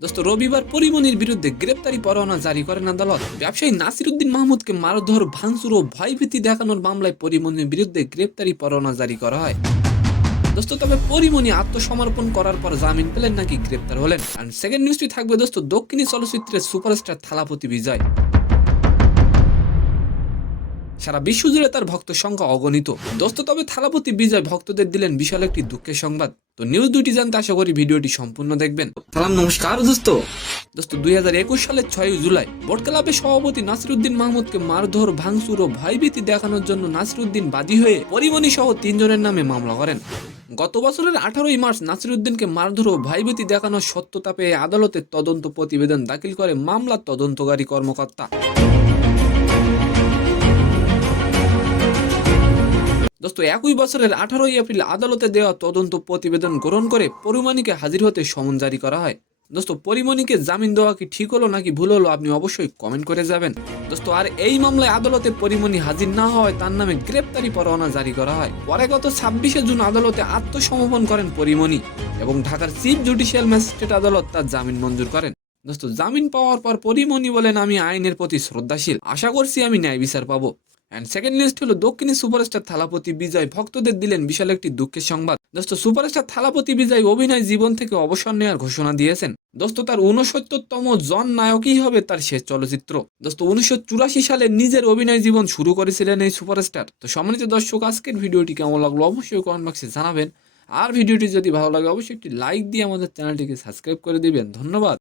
দোস্ত রবিবার পরিমনির বিরুদ্ধে গ্রেপ্তারি পরোয়ানা জারি করেন আদালত। ব্যবসায়ী নাসিরউদ্দিন মাহমুদকে মারধর, ভাঙচুর ও ভয়ভীতি দেখানোর মামলায় পরিমনির বিরুদ্ধে গ্রেপ্তারি পরোয়ানা জারি করা হয়। দোস্ত তবে পরিমনি আত্মসমর্পণ করার পর জামিন পেলেন নাকি গ্রেপ্তার হলেন। এন্ড সেকেন্ড নিউজটি থাকবে দোস্ত দক্ষিণী চলচ্চিত্রের সুপারস্টার থালাপতি বিজয়। সারা বিশ্বজুড়ে তার ভক্ত সংখ্যা অগণিত। দোস্ত তবে থালাপতি বিজয় ভক্তদের দিলেন বিশাল একটি দুঃখের সংবাদ। তো নিউজ দুটি জানতে আশা করি ভিডিওটি সম্পূর্ণ দেখবেন। সালাম, নমস্কার দোস্ত। 2021 সালের 6 জুলাই বোট ক্লাবের সভাপতি নাসিরউদ্দিন মাহমুদকে মারধর, ভাঙচুর ও ভয়ভীতি দেখানোর জন্য নাসিরউদ্দিন বাদী হয়ে পরিমনি সহ 3 জনের নামে মামলা করেন। গত বছরের 18 মার্চ নাসিরউদ্দিনকে মারধর ও ভয়ভীতি দেখানোর সত্যতা পেয়ে আদালতে তদন্ত প্রতিবেদন দাখিল করে মামলার তদন্তকারী কর্মকর্তা। দোস্ত একই বছরের 18 এপ্রিল আদালতে দেওয়া তদন্ত প্রতিবেদন গ্রহণ করে পরিমনিকে হাজির হতে সমন জারি করা হয়। দোস্ত পরিমনিকে জামিন দেওয়া কি ঠিক হলো নাকি ভুল হলো আপনি অবশ্যই কমেন্ট করে যাবেন। দোস্ত আর এই মামলায় আদালতে পরিমনি হাজির না হওয়ায় তার নামে গ্রেপ্তারি পরোয়ানা জারি করা হয়। পরে গত 26 জুন আদালতে আত্মসমর্পণ করেন পরিমনি এবং ঢাকার চিফ জুডিশিয়াল ম্যাজিস্ট্রেট আদালত তার জামিন মঞ্জুর করেন। দোস্ত জামিন পাওয়ার পর পরিমনি বলেন, আমি আইনের প্রতি শ্রদ্ধাশীল, আশা করছি আমি ন্যায় বিচার পাবো। এন্ড সেকেন্ড নিউজ হলো দক্ষিণী সুপারস্টার থালাপতি বিজয় ভক্তদের দিলেন বিশাল একটি দুঃখের সংবাদ। দোস্ত সুপারস্টার থালাপতি বিজয় অভিনয় জীবন থেকে অবসর নেওয়ার ঘোষণা দিয়েছেন। দোস্ত তার 69তম জন নায়কই হবে তার শেষ চলচ্চিত্র। দোস্ত 1984 সালে নিজের অভিনয় জীবন শুরু করেছিলেন এই সুপারস্টার। তো সম্মানিত দর্শক, আজকের ভিডিওটি কেমন লাগলো অবশ্যই কমেন্ট বক্সে জানাবেন। আর ভিডিওটি যদি ভালো লাগে অবশ্যই একটি লাইক দিয়ে আমাদের চ্যানেলটিকে সাবস্ক্রাইব করে দিবেন। ধন্যবাদ।